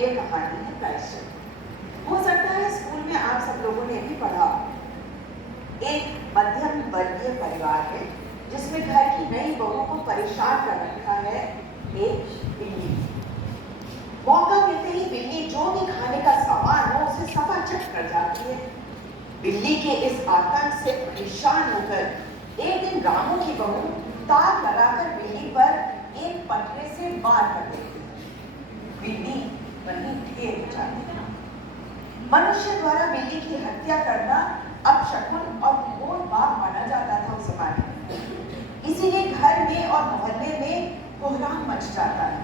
लोकप्रिय कहानी है प्रायश्चित। हो सकता है स्कूल में आप सब लोगों ने भी पढ़ा। एक मध्यम वर्गीय परिवार है जिसमें घर की नई बहू को परेशान कर रखा है एक बिल्ली। मौका मिलते ही बिल्ली जो भी खाने का सामान हो उसे सफाचट कर जाती है। बिल्ली के इस आतंक से परेशान होकर एक दिन रामू की बहू ताक लगाकर बिल्ली पर एक पटरे से वार कर देती है। बिल्ली वहीं ढेर हो जाती है। मनुष्य द्वारा बिल्ली की हत्या करना अपशकुन और घोर पाप माना जाता था उस जमाने में। इसीलिए घर में और मोहल्ले में कोहराम मच जाता है।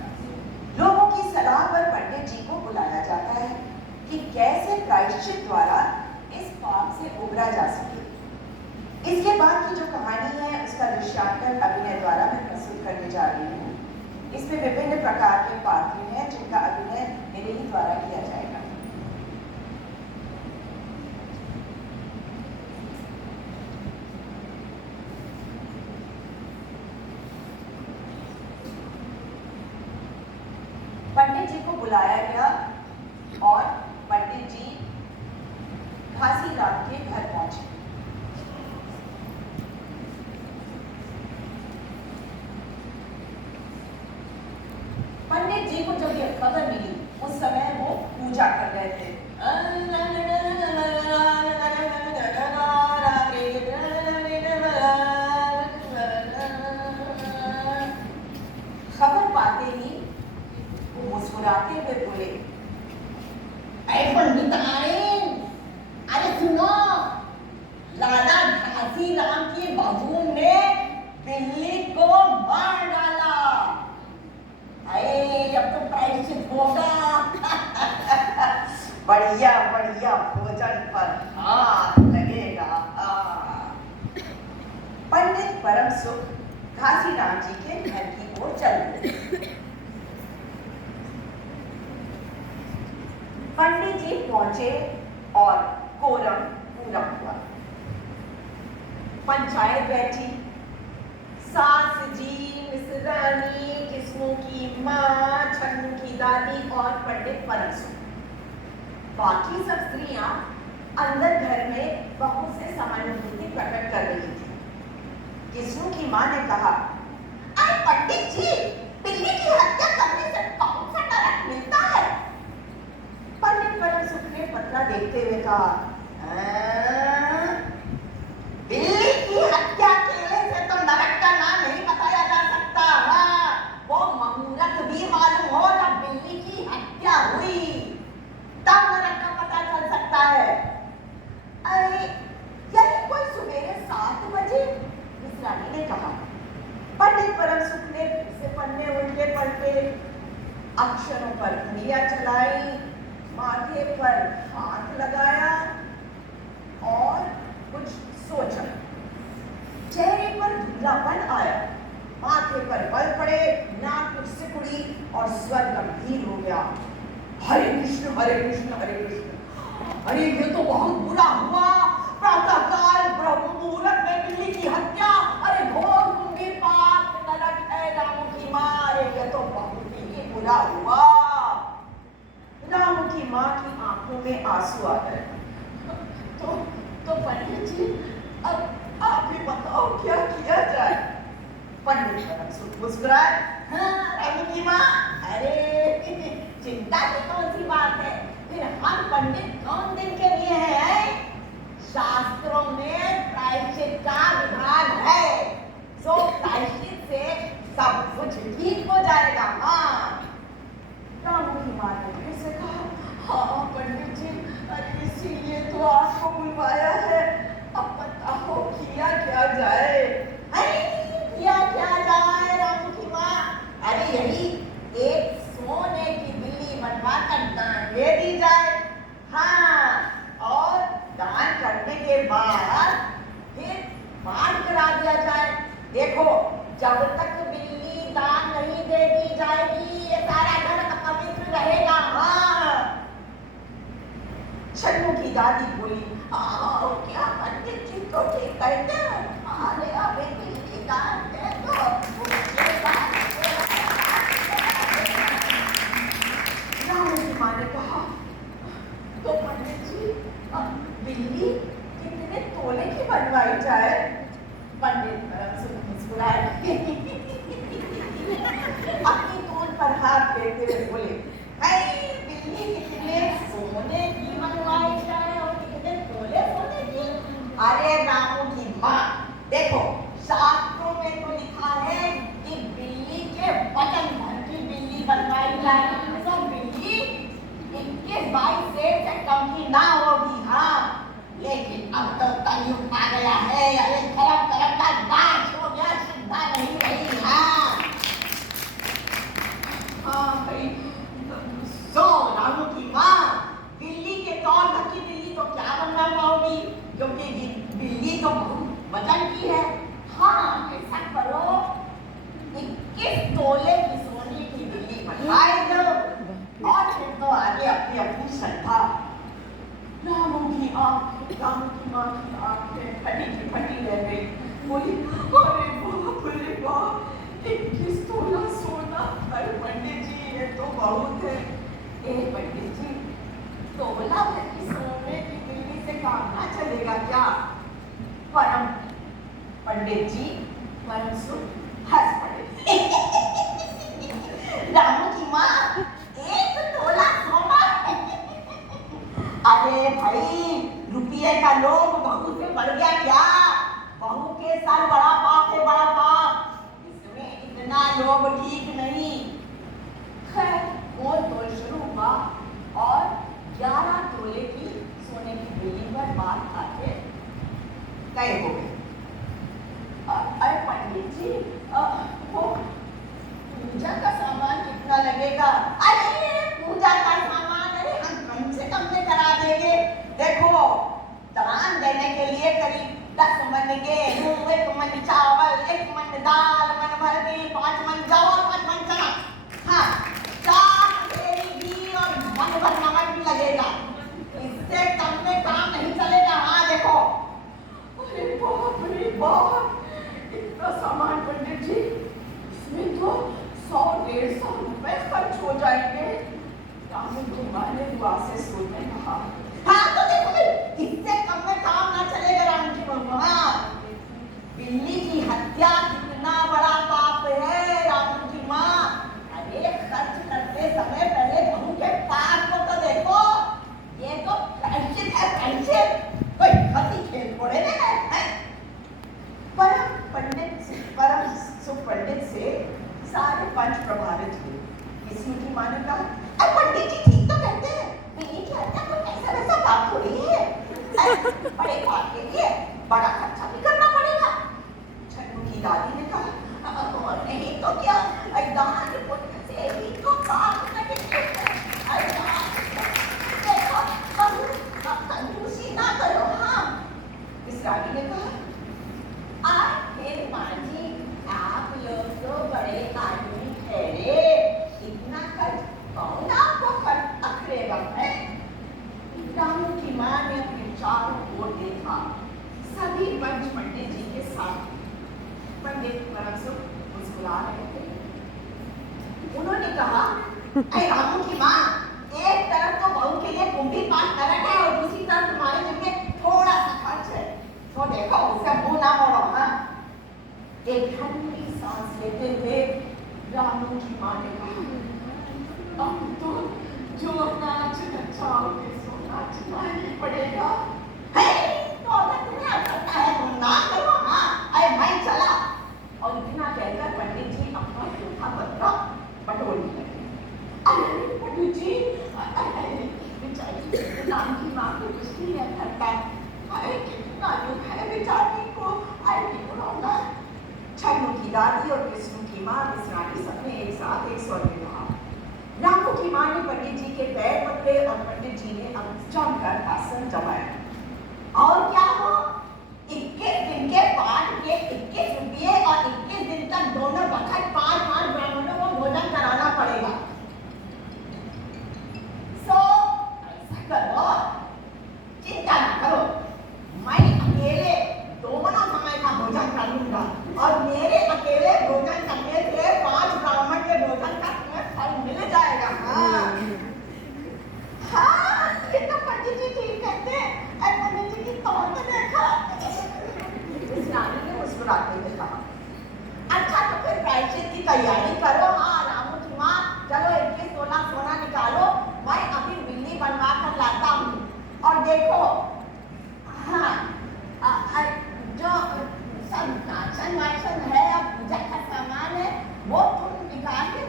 लोगों की सलाह पर पंडित जी को बुलाया जाता है कि कैसे प्रायश्चित द्वारा इस पाप से उबरा जा सके। इसके बाद की जो कहानी है उसका दृश्यात्मक अभिनय द्वारा मैं प्रस्तुत करने जा रही हूँ। इसमें विभिन्न प्रकार के पात्र हैं जिनका अभिनय मेरे ही द्वारा किया जाएगा। पंडित जी को बुलाया गया और पंडित जी घासीराम के घर पहुंचे। पंडित जी को जब यह खबर मिली उस समय वो पूजा कर रहे थे। खबर पाते ही वो मुस्कुराते हुए बोले, अरे पंडिताइन, अरे सुनो, लाला घासीराम की बहू ने बिल्ली को मार डाला। अरे अब तो प्रायश्चित होगा। बढ़िया बढ़िया भोजन पर हाथ लगेगा। पंडित परम सुख घासीराम जी के घर की ओर चल गए। पंडित जी पहुंचे और कोरम पूरा हुआ। पंचायत बैठी। सास जी, मिसरानी, किस्मों की माँ, छन्नू की दादी और पंडित परम सुख। बाकी सब स्त्रियां अंदर घर में बहू से सहानुभूति प्रकट कर रही थी। किस्मों की माँ ने कहा, अरे पंडित जी, बिल्ली की हत्या करने से कौन सा नरक मिलता है? पंडित परम सुख ने पत्रा देखते हुए कहा, बिल्ली की हत्या केले से तो नरक का नाम नहीं बताया जा सकता। हाँ, वो मुहूर्त भी मालूम हो जब बिल्ली की हत्या हुई, तब नरक का पता चल सकता है। अरे यही कोई सुबेरे 7 बजे, मिसरानी ने कहा। पंडित परम सुख ने से पन्ने उल्टे पलटे, अक्षरों पर उंगलियां चलाई, माथे पर हाथ लगाया और कुछ सोचा। चेहरे पर धुंधलापन आया, माथे पर बल पड़े, नाक कुछ सिकुड़ी और स्वर गंभीर हो गया। हरे कृष्ण हरे कृष्ण हरे कृष्ण। अरे ये तो बहुत बुरा हुआ। प्रातःकाल ब्रह्म मुहूर्त में बिल्ली की हत्या। अरे घोर गंभीर पाप, नरक है रामू की माँ। अरे ये तो बहुत ही बुरा हुआ। रामू की माँ की आंखों में आंसू आ गए। तो पंडित जी, अब आप ही बताओ क्या किया जाए? पंडित परम सुख मुस्कुराए, हाँ रामू की माँ, अरे चिंता की कौन सी बात है? फिर हम पंडित कौन दिन के लिए हैं? शास्त्रों में प्रायश्चित का विधान है, सो प्रायश्चित से सब कुछ ठीक हो जाएगा। हाँ, रामू की माँ ने फिर से कहा, हाँ पंडित जी, अरे इसीलिए तो आपको बुलवाया है। अब बताओ किया क्या जाए? अरे किया क्या जाए रामू की माँ? अरे यही एक सोने की बिल्ली बनवा कर दान दे दी जाए। हाँ, और दान करने के बाद फिर पाठ करा दिया जाए। देखो, जब तक बिल्ली दान नहीं दे दी जाएगी ये सारा घर अपवित्र रहेगा। हाँ, छन्नू की दादी बोली, क्या पंडित जी तो ठीक कहते हैं। अरे अबे बिल्ली दान दे दो। रामू की माँ अपनी तोड़ पर हाथ फेरते हुए बोले, "ऐ बिल्ली, कितने सोने की मंगवाई जाए और कितने तोले सोने की?" अरे रामू की माँ, देखो शास्त्रों में तो लिखा है कि बिल्ली के वजन भर की बिल्ली बनवाई जाए, तो बिल्ली 21-22 सेर से कम की ना होगी। हाँ, लेकिन अब तो कलयुग आ गया है, अरे धर्म धर्म का नाश हो गया, श्रद्धा नहीं रही। हाँ हाँ भाई, सो रामू की माँ, बिल्ली के तौर भर की बिल्ली तो क्या बनवा पाओगी, क्योंकि बिल्ली तो बहुत वजन की है। हाँ, ऐसा करो, 21 तोले की सोने की बिल्ली बनवाए दो, और फिर तो आगे अपनी अपनी श्रद्धा। रामू की माँ की आंखें फटी रह गई। बोली, अरे बाप रे बाप, 21 तोला सोना, अरे पंडित जी ये तो बहुत है। ए पंडित जी, तोला भर की सोने की बिल्ली से काम ना चलेगा क्या? परम पंडित जी परम सुख हंस पड़े। रामू की माँ, 1 तोला सोना? अरे भाई, रुपये का लोभ बहू से बढ़ गया क्या? बहू के सर बड़ा पाप है, बड़ा पाप, इसमें इतना लोभ ठीक नहीं। खैर, वो तोल शुरू हुआ और 11 तोले की सोने की बिल्ली पर बात आके तय हो गई। अरे पंडित जी, वो पूजा का सामान कितना लगेगा? अरे पूजा का सामान, अरे हम कम से कम में करा देंगे। देखो, दान देने के लिए करीब 10 मन गेहूं, 1 मन चावल, 1 मन दाल, मन भर तेल, 5 मन जौ, 5 मन चना, हाँ 4 ढेरी घी और मन भर नमक भी लगेगा। इससे कम में काम नहीं चलेगा। हाँ देखो, अरे बाप रे बाप, इतना सामान पंडित जी, इसमें तो 100-150 रुपए खर्च हो जाएंगे। रामू की माँ ने दुआ से सोचने कहा, हाँ तो देखो, इससे कम में काम ना चलेगा। रामू की माँ, हाँ, बिल्ली की हत्या कितना बड़ा पाप है रामू की माँ। अरे खर्च करते समय पहले बहू के पाप को तो देखो, ये तो प्रायश्चित है, प्रायश्चित, कोई हंसी खेल थोड़े ना है। परम सुपंडित से सारे पंच प्रभावित हुए। विष्णु की माँ ने कहा, अरे पंडित जी ठीक तो कहते हैं, बिल्ली की हत्या कोई ऐसा वैसा बात थोड़ी है, बड़े बात के लिए बड़ा खर्चा भी करना पड़ेगा। छन्नू की दादी ने कहा, और नहीं तो क्या, दान पुण्य से ही तो पाप कटेंगे। देखो, कंजूसी ना करो। हाँ, इस रानी ने कहा, माँ जी, आप लोग तो बड़े आदमी ठहरे, इतना खर्च कौन आपको अखरेगा है? रामू की माँ ने अपने चारों ओर देखा, सभी पंच पंडित जी के साथ। पंडित परम सुख मुस्कुरा रहे थे। उन्होंने कहा, अरे रामू की माँ, एक तरफ तो बहू के लिए कुंभी पाठ कर रखा है और दूसरी तरफ तुम्हारे जिम में थोड़ा सा खर्च है, तो देखो उससे मुंह ना मोड़ो। हाँ, एक ठंडी सांस लेते हुए रामू की माँ ने कहा, अब तो जो नाच नचाओगे सो नाचना ही पड़ेगा। तो अगर तुम्हें आता है तुम ना करो। हाँ, अरे भाई चला। और इतना कहकर पंडित जी अपना सूखा पत्ता बटोरने लगे। अरे पंडित जी, बेचारी राम की माँ को कुछ नहीं है करता, अरे कितना दुख है बेचारी को, अरे क्यों रोना। छन्नू की दादी और विष्णु की माँ विश्रानी सबने एक साथ एक स्वर में कहा। रामू की माँ ने पंडित जी के पैर पकड़े और पंडित जी ने अब जमकर आसन जमाया। और क्या हो, 21 दिन के पाठ के 21 रुपये और 21 दिन तक दोनों वक्त 5-5 ब्राह्मणों को भोजन कराना पड़ेगा। सो ऐसा करो, चिंता न करो, मैं अकेले दोनों समय का भोजन कर लूंगा और मेरे अकेले भोजन करने से 5 ब्राह्मण के भोजन का तुम्हें फल मिल जाएगा। हाँ, हाँ, ये तो पंडित जी ठीक कहते हैं। पंडित जी की तौर में देखा। इस रानी ने मुस्कुराते हुए कहा, अच्छा तो फिर प्रायश्चित की तैयारी करो। हाँ, देखो, हाँ, जो सब राशन वाशन है और पूजा का सामान है वो तुम निकाल के।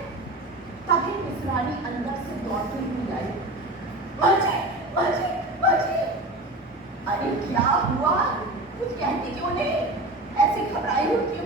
तभी मिश्रानी अंदर से दौड़ती हुई आई, बाजी बाजी बाजी। अरे क्या हुआ, कुछ कहती क्यों नहीं, ऐसी घबराई हुई